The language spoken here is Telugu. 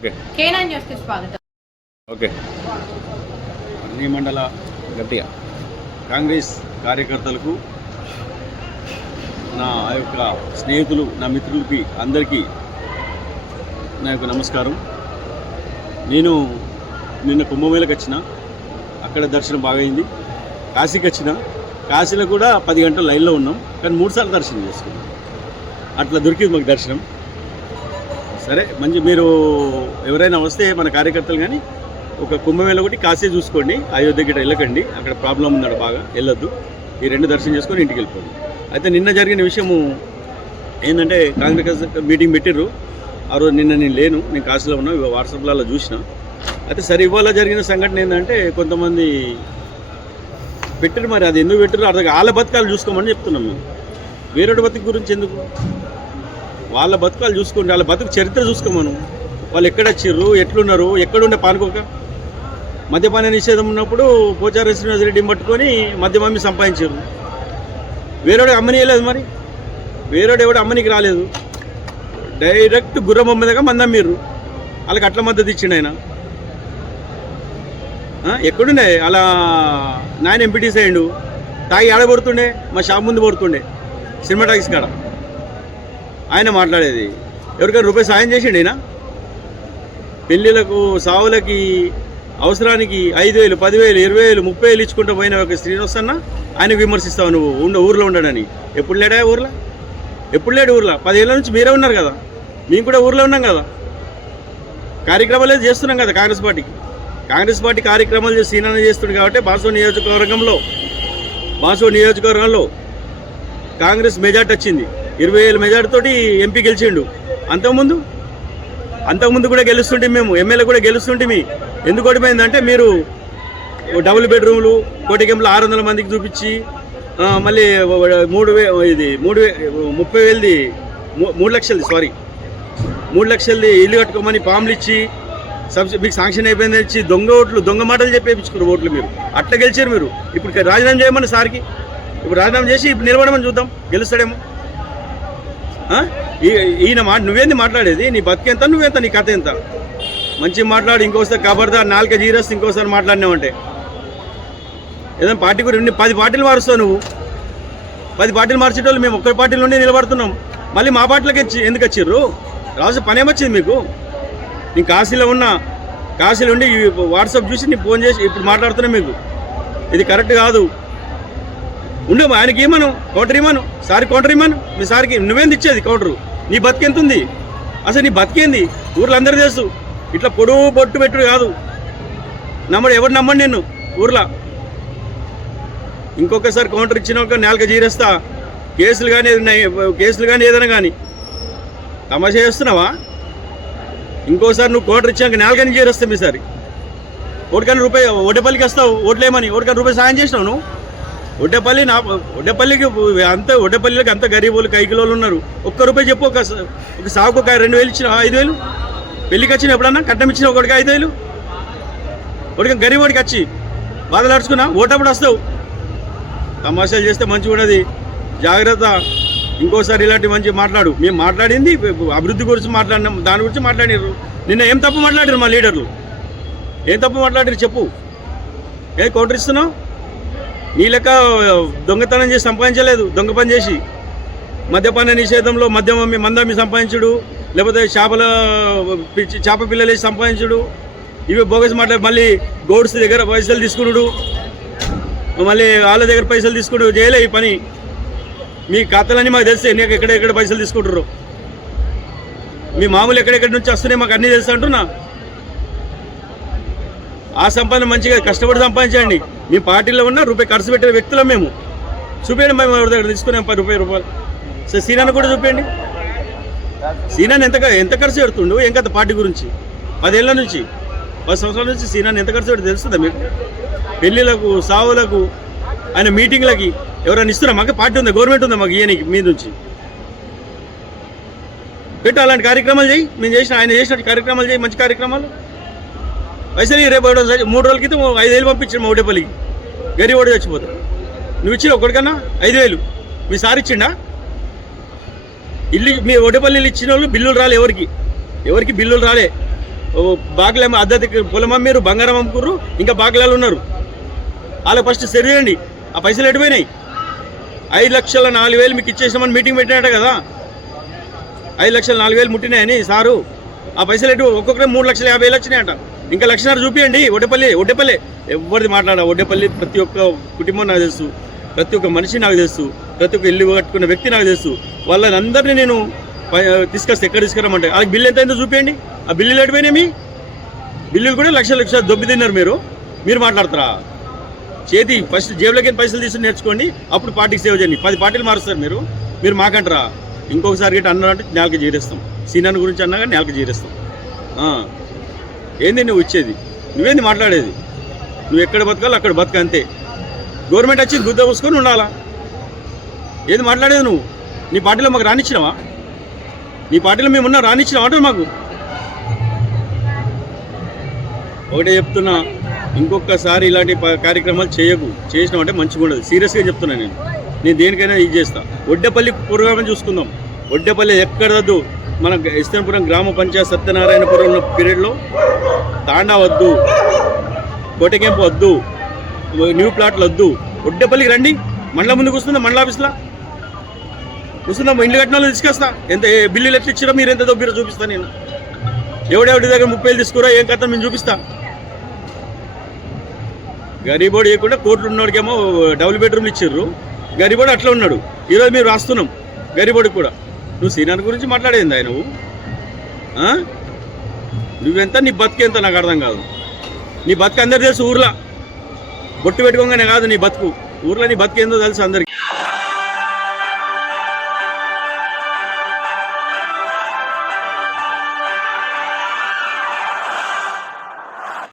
ఓకే. కేనైన్ న్యూస్కి స్వాగతం. ఓకే. అన్ని మండల గట్టిగా. కాంగ్రెస్ కార్యకర్తలకు నా యొక్క స్నేహితులు నా మిత్రులకి అందరికీ నా యొక్క నమస్కారం. నేను నిన్న కుంభమేళకు వచ్చిన. అక్కడ దర్శనం బాగా అయింది కాశీకి వచ్చిన. కాశీలో కూడా పది గంటల లైన్లో ఉన్నాం. కానీ మూడు సార్లు దర్శనం చేసుకున్నాం. అట్లా దొరికింది మాకు దర్శనం. సరే మంచి మీరు ఎవరైనా వస్తే మన కార్యకర్తలు కానీ ఒక కుంభమేళ ఒకటి కాశీ చూసుకోండి అయోధ్య గిట్ట వెళ్ళకండి అక్కడ ప్రాబ్లం ఉన్నాడు బాగా వెళ్ళొద్దు. ఈ రెండు దర్శనం చేసుకొని ఇంటికి వెళ్ళిపోండి. అయితే నిన్న జరిగిన విషయము ఏంటంటే కాంగ్రెస్ మీటింగ్ పెట్టిర్రు. ఆ రోజు నిన్న నేను లేను నేను కాశీలో ఉన్నా వాట్సాప్లలో చూసిన. అయితే సరే ఇవాళ జరిగిన సంఘటన ఏంటంటే కొంతమంది పెట్టారు మరి అది ఎందుకు పెట్టారు అర్థం వాళ్ళ బతకాలు చూసుకోమని చెప్తున్నాం మేము. వేరే బతుకు గురించి ఎందుకు? వాళ్ళ బతుకాలు చూసుకోండి వాళ్ళ బతుకు చరిత్ర చూసుకోమను. వాళ్ళు ఎక్కడ వచ్చిర్రు ఎట్లున్నారు ఎక్కడుండే పానుకోక? మద్యపాన నిషేధం ఉన్నప్పుడు పోచార శ్రీనివాస రెడ్డిని పట్టుకొని మద్యమమ్మి సంపాదించారు వేరేవాడు అమ్మనియలేదు మరి. వేరేవాడు ఎవడు అమ్మనికి రాలేదు. డైరెక్ట్ గుర్రం అమ్మదిగా మంది అమ్మిర్రు వాళ్ళకి అట్ల మద్దతు ఇచ్చిండు ఆయన. ఎక్కడుండే? అలా నాయన ఎంపీటీస్ అయ్యిండు. తాగి ఆడబడుతుండే మా షాప్ ముందు పడుతుండే. సినిమా టాక్స్ కాడ. ఆయన మాట్లాడేది. ఎవరికైనా రూపాయి సాయం చేసిండు ఈయన పెళ్ళిళ్ళకు సావులకి అవసరానికి ఐదు వేలు పదివేలు ఇరవై వేలు ముప్పై వేలు ఇచ్చుకుంటూ పోయిన ఒక శ్రీనివాసన్న ఆయన విమర్శిస్తావు నువ్వు. ఉండ ఊర్లో ఉండడని ఎప్పుడు లేడా ఊర్లో? ఎప్పుడు లేడు ఊర్లో? పదిహేళ్ళ నుంచి మీరే ఉన్నారు కదా. మేము కూడా ఊర్లో ఉన్నాం కదా. కార్యక్రమాలు అయితే చేస్తున్నాం కదా కాంగ్రెస్ పార్టీకి. కాంగ్రెస్ పార్టీ కార్యక్రమాలు చేసి సీనాన్ని చేస్తుంది కాబట్టి బాసో నియోజకవర్గంలో బాసో నియోజకవర్గంలో కాంగ్రెస్ మెజార్టీ వచ్చింది. ఇరవై వేల మెజార్టీ తోటి ఎంపీ గెలిచిండు. అంతకుముందు? అంతకుముందు కూడా గెలుస్తుంటే మేము. ఎమ్మెల్యే కూడా గెలుస్తుంటే ఎందుకు ఓడిపోయిందంటే మీరు డబుల్ బెడ్రూమ్లు కోటికెంపులు ఆరు వందల మందికి చూపించి మళ్ళీ మూడు వే ఇది మూడు వే ముప్పై వేలది మూ- మూడు లక్షలది సారీ. మూడు లక్షలది ఇల్లు కట్టుకోమని పాములు ఇచ్చి సబ్సిడీ మీకు శాంక్షన్ అయిపోయింది ఇచ్చి దొంగ ఓట్లు దొంగ మాటలు చెప్పేపించుకున్నారు ఓట్లు మీరు. అట్లా గెలిచారు మీరు. ఇప్పుడు రాజీనామా చేయమని సార్కి. ఇప్పుడు రాజీనామా చేసి ఇప్పుడు నిలబడమని చూద్దాం. గెలుస్తాడేమో. ఈయన మాట నువ్వేంది మాట్లాడేది? నీ బతికెంత నువ్వెంత నీ కథ ఎంత? మంచి మాట్లాడి ఇంకోసారి కబర్దార్ నాలుక జీరస్ ఇంకోసారి మాట్లాడినావంటే. ఏదైనా పార్టీ గురించి పది పార్టీలు మారుస్తావు నువ్వు. పది పార్టీలు మార్చేటోళ్ళు మేము ఒక్కరి పార్టీల నుండి నిలబడుతున్నాం. మళ్ళీ మా పార్టీలోకి వచ్చి ఎందుకు వచ్చిర్రు? రాజు పని ఏమొచ్చింది మీకు? నేను కాశీలో ఉన్నా కాశీలో ఉండి వాట్సాప్ చూసి నేను ఫోన్ చేసి ఇప్పుడు మాట్లాడుతున్నా మీకు. ఇది కరెక్ట్ కాదు. ఉండు ఆయనకి ఇమ్మను కౌంటర్ ఇమ్మను సారి కౌంటర్ ఇమ్మను మీ సార్కి నువ్వేంది ఇచ్చేది కౌంటరు నీ బతికెంతుంది? అసలు నీ బతికేంది? ఊర్లో అందరూ తెలుసు. ఇట్లా పొడువు బొట్టు పెట్టుడు కాదు. నమ్మడు ఎవరు నమ్మండి నిన్ను? ఊర్లో. ఇంకొకసారి కౌంటర్ ఇచ్చిన ఒక నేలక జీరేస్తా. కేసులు కానీ కేసులు కానీ ఏదైనా కానీ. తమాషా చేస్తున్నావా? ఇంకోసారి నువ్వు కౌంటర్ ఇచ్చాక నాలుగని చేరేస్తా మీసారి ఓటుకని రూపాయి ఓటేపల్లికి వస్తావు ఓట్లేమని? ఓటుకని రూపాయి సాయం చేసినావు నువ్వు? ఒడ్డపల్లి నా ఒడ్డపల్లికి అంత ఒడ్డపల్లికి అంత గరీబులు కైకిలోళ్ళు ఉన్నారు. ఒక్క రూపాయి చెప్పు ఒక ఒక సాగుకు ఒక రెండు వేలు ఇచ్చిన ఐదు వేలు. పెళ్ళికి వచ్చిన ఎప్పుడన్నా కట్నం ఇచ్చిన ఒకటికి ఐదు వేలు. ఒకటికి గరీబోడికి వచ్చి బాధలాడుచుకున్నా ఓటప్పుడు వస్తావు. తమాషాలు చేస్తే మంచిగా ఉన్నది జాగ్రత్త. ఇంకోసారి ఇలాంటి మంచి మాట్లాడు. మేము మాట్లాడింది అభివృద్ధి గురించి మాట్లాడినాం దాని గురించి మాట్లాడినారు. నిన్న ఏం తప్పు మాట్లాడారు మా లీడర్లు? ఏం తప్పు మాట్లాడారు చెప్పు. ఏ కౌంటర్ ఇస్తున్నావు? నీ లెక్క దొంగతనం చేసి సంపాదించలేదు దొంగ పని చేసి. మద్యపాన నిషేధంలో మద్యం మందమ్మి సంపాదించుడు లేకపోతే చేపల చేప పిల్లలు వేసి సంపాదించుడు. ఇవి బోగస్ మాట్లాడి మళ్ళీ గోడ్స్ దగ్గర పైసలు తీసుకున్నాడు మళ్ళీ వాళ్ళ దగ్గర పైసలు తీసుకుడు చేయలే ఈ పని. మీ ఖాతాలన్నీ మాకు తెలిసే నీకు ఎక్కడెక్కడ పైసలు తీసుకుంటారు మీ మామూలు ఎక్కడెక్కడి నుంచి వస్తున్నాయి మాకు అన్నీ తెలుసు అంటున్నా? ఆ సంపాదన మంచిగా కష్టపడి సంపాదించండి. మేము పార్టీలో ఉన్న రూపాయి ఖర్చు పెట్టే వ్యక్తులం మేము. చూపించండి మేము ఎవరి దగ్గర తీసుకున్నాం పది రూపాయి రూపాయలు. సో సీనాన్ని కూడా చూపించండి సీనాన్ని ఎంత ఎంత ఖర్చు పెడుతుండు? ఏం కదా పార్టీ గురించి? పదేళ్ళ నుంచి పది సంవత్సరాల నుంచి సీనాన్ని ఎంత ఖర్చు పెడితే తెలుస్తుందా మీకు? పెళ్ళిళ్ళకు సావులకు ఆయన మీటింగ్లకి ఎవరైనా ఇస్తున్నా మాకు పార్టీ ఉందా? గవర్నమెంట్ ఉందా మాకు ఈయనకి మీ నుంచి? పెట్టు అలాంటి కార్యక్రమాలు చేయి. మేము చేసిన ఆయన చేసిన కార్యక్రమాలు చేయి మంచి కార్యక్రమాలు. పైసలు రేపు మూడు రోజుల క్రితం ఐదు వేలు పంపించాడు మా ఒకటేపల్లికి గరి ఓడి చచ్చిపోతాడు నువ్వు ఇచ్చిన ఒకటికన్నా ఐదు వేలు. మీ సార్ ఇచ్చిండా? ఇల్లు మీ ఒకటేపల్లి ఇచ్చిన వాళ్ళు బిల్లులు రాలే ఎవరికి? ఎవరికి బిల్లులు రాలే. ఓ బాగిలేమో పొలం అమ్మారు బంగారం అమ్ముకుర్రు ఇంకా బాగిలాలు ఉన్నారు. వాళ్ళకి ఫస్ట్ సరిచేయండి ఆ పైసలు ఎటుపోయినాయి ఐదు లక్షల నాలుగు వేలు మీకు ఇచ్చేసామని మీటింగ్ పెట్టినట్ట కదా? ఐదు లక్షల నాలుగు వేలు ముట్టినాయని సారు. ఆ పైసలు ఎటు? ఒక్కొక్కరే మూడు లక్షల యాభై వేలు వచ్చినాయంట ఇంకా లక్షన్నర చూపియండి ఒడ్డపల్లి ఒడ్డపల్లి. ఎవరిది మాట్లాడ ఒడ్డపల్లి ప్రతి ఒక్క కుటుంబం నాకు తెలుసు ప్రతి ఒక్క మనిషి నాకు తెలుసు ప్రతి ఒక్క ఇల్లు కట్టుకున్న వ్యక్తి నాకు తెలుసు. వాళ్ళని అందరినీ నేను తీసుకొస్తే ఎక్కడ తీసుకురమ్మంటే. అది బిల్లు ఎంత అయిందో చూపించండి ఆ బిల్లులు ఎటుపోయినాయి మీ? బిల్లులు కూడా లక్ష లక్ష దొబ్బి తిన్నారు మీరు. మీరు మాట్లాడతారా? చేతి ఫస్ట్ జేబులోకి పైసలు తీసుకుని నేర్చుకోండి అప్పుడు పార్టీకి సేవ చేయండి. పది పార్టీలు మారుస్తారు మీరు. మీరు మాకంటారా? ఇంకొకసారి గిట్ట అన్నారంటే నేలకి జీరేస్తాం. సీనియర్ గురించి అన్నా కానీ నేలకి జీరేస్తాం. ఏంది నువ్వు ఇచ్చేది? నువ్వేంది మాట్లాడేది? నువ్వు ఎక్కడ బతకాలి అక్కడ బతక అంతే. గవర్నమెంట్ వచ్చి గుద్ద పూసుకొని ఉండాలా? ఏది మాట్లాడేది నువ్వు? నీ పార్టీలో మాకు రానిచ్చినావా? నీ పార్టీలో మేము ఉన్నా రానిచ్చినావా అంటే మాకు? ఒకటే చెప్తున్నా ఇంకొకసారి ఇలాంటి ప- కార్యక్రమాలు చేయకు. చేసినామంటే మంచిగా ఉండదు సీరియస్గా చెప్తున్నా నేను. నేను దేనికైనా ఇది చేస్తా. ఒడ్డపల్లి ప్రోగ్రామ్ చూసుకుందాం. ఒడ్డపల్లి ఎక్కడద్దు. మన ఇస్తనపురం గ్రామ పంచాయత్ సత్యనారాయణపురం ఉన్న పీరియడ్లో తాండా వద్దు. కోటకెంపు వద్దు. న్యూ ప్లాట్లు వద్దు. ఒడ్డెపల్లికి రండి. మండల ముందుకు వస్తుందా? మండల ఆఫీస్లో? వస్తుందా? మా కట్టిన వాళ్ళు తీసుకొస్తా. ఎంత బిల్లులు ఎట్లా ఇచ్చినా మీరు ఎంత దొబ్బిరో? చూపిస్తా నేను. ఎవడెవడి దగ్గర ముప్పై వేలు తీసుకురా? ఏం కథ? మేము చూపిస్తా. గరీబోడు ఇవ్వకుండా కోట్లు ఉన్నోడికేమో డబుల్ బెడ్రూమ్లు ఇచ్చిర్రు. గరీబోడు అట్లా ఉన్నాడు. ఈరోజు మీరు రాస్తున్నాం. గరీబోడికి కూడా. నువ్వు సీనియర్ గురించి మాట్లాడేంది ఆయన నువ్వు? ఆ? నువ్వెంత నీ బతుకెంత నాకు అర్థం కాదు. నీ బతుకు అందరు తెలుసు ఊర్లో. బొట్టు పెట్టుకోగానే కాదు నీ బతుకు. ఊర్లో నీ బతుకేందో తెలుసు అందరికి.